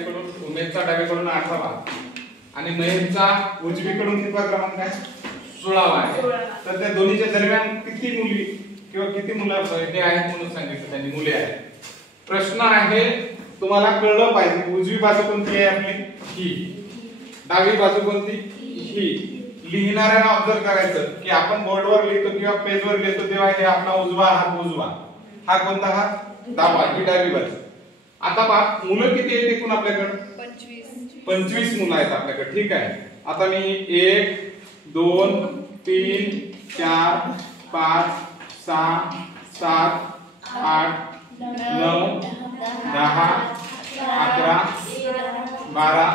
उमेदचा डावीकडून 8वा आणि महेशचा उजवीकडून कितवा क्रमांक आहे? 16वा आहे. तर त्या दोन्हीच्या दरम्यान किती मुली किंवा किती मुलं हे आहेत म्हणून सांगितलं त्यांनी, मुले आहेत. प्रश्न आहे तुम्हाला कळलं पाहिजे उजवी बाजू कोणती आहे आपली? ही. डावी बाजू कोणती? ही. लिहिणाऱ्यांना ऑब्झर्व करायचं की आपण बोर्डवर लिहितो किंवा पेजवर लिहितो तेव्हा हे आपला उजवा हात उजवा, हा कोणता हात? डावा, ही डावी बाजू. आता पहा मुलं किती आहेत एकूण आपल्याकडे? 25 मुलं आहेत आपल्याकडे. ठीक आहे. आता मी 1 2 3 4 5 6 7 8 9 10 11 12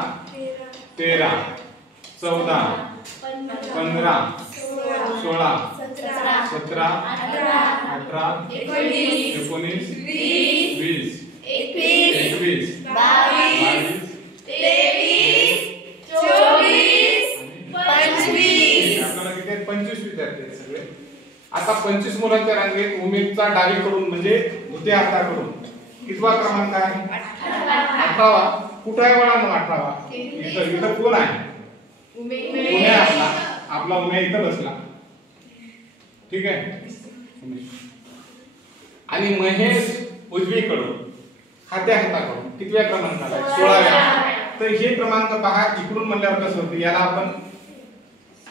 13 14 15 16 17 18 19 20 21 22 23 24 25. आपल्याला किती 25 विद्यार्थी आहेत सगळे. आता 25 मुलांच्या रांगेत उमेदचा डावीकडून म्हणजे उजव्या हाताकडून कितवा क्रमांक आहे? 18वा. कुठे आहे वळा? 18वा. इथं कोण आहे? उमे. आपला उमे इथं बसला. ठीक आहे. आणि महेश उजवीकडून खात्या हाताकडून कितव्या क्रमांकाला आहे? 16व्या. तर हे क्रमांक पहा इकडून म्हणल्यावर कसं होतं, याला आपण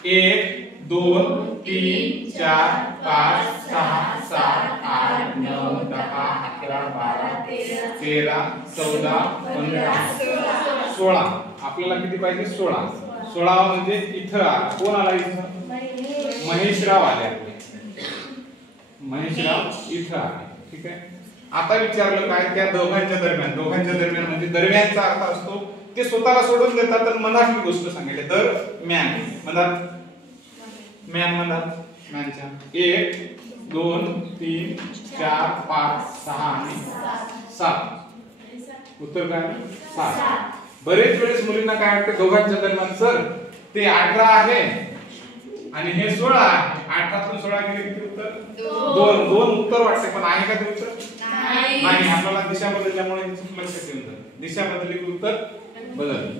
1 2 3 4 5 6 7 8 9 10 11 12 13 14 15 16. आपल्याला किती पाहिजे? 16. 16 म्हणजे इथं आला. कोण आला इथं? महेशराव आले. महेशराव इथं आले. ठीक आहे. आता विचारलं काय त्या दोघांच्या दरम्यान म्हणजे दरम्यानचा अर्थ असतो ते स्वतःला सोडून देतात तर मनातली गोष्ट सांगायची. दरम्यान मॅनच्या 1 2 3 4 5 6 आणि 7. उत्तर काय? 7. बरेच वेळेस मुलींना काय वाटतं दोघांच्या दरम्यान सर ते 18 आहे आणि हे 16 आहे. 18तून 16 गेले किती उत्तर? 2 उत्तर वाटते पण आहे का ते उत्तर? नाही. आपल्याला दिशा बदलल्यामुळे लक्षात येऊन जातं. दिशा बदलली की उत्तर बदललं.